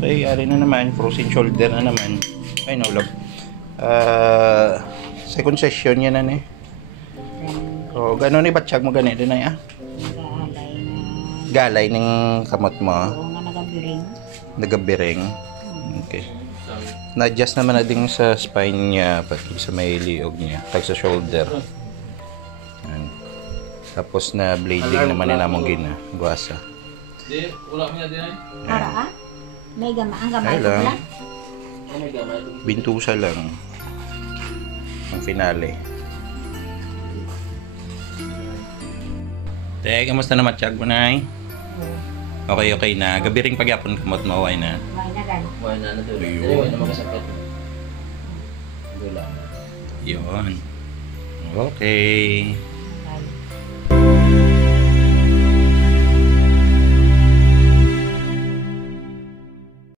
Okay, ari na naman. Frozen shoulder na naman. Ay, no, love. Second session yan na eh. O, gano'n eh, batsyag mo ganito na ya? Galay ng kamot mo. Oo nga, nagabiring. Nagabiring. Okay. Na-adjust naman na din sa spine niya, pati sa may liog niya, tag sa shoulder. Yan. Tapos na blading naman na namong gina, guwasa. Di, wala mo yan din ay. Para ah? May gama, ang gamay Ay ko lang. lang. May gamay. Bintusa lang. Ang finale. Te, kamusta na matsyag mo na ay? Okay na. Gabiring pagyapon kamot mo, okay na. May nagan. Wala na na doon. Ayun. Ayun na magkasakit. Wala. Yun. Okay.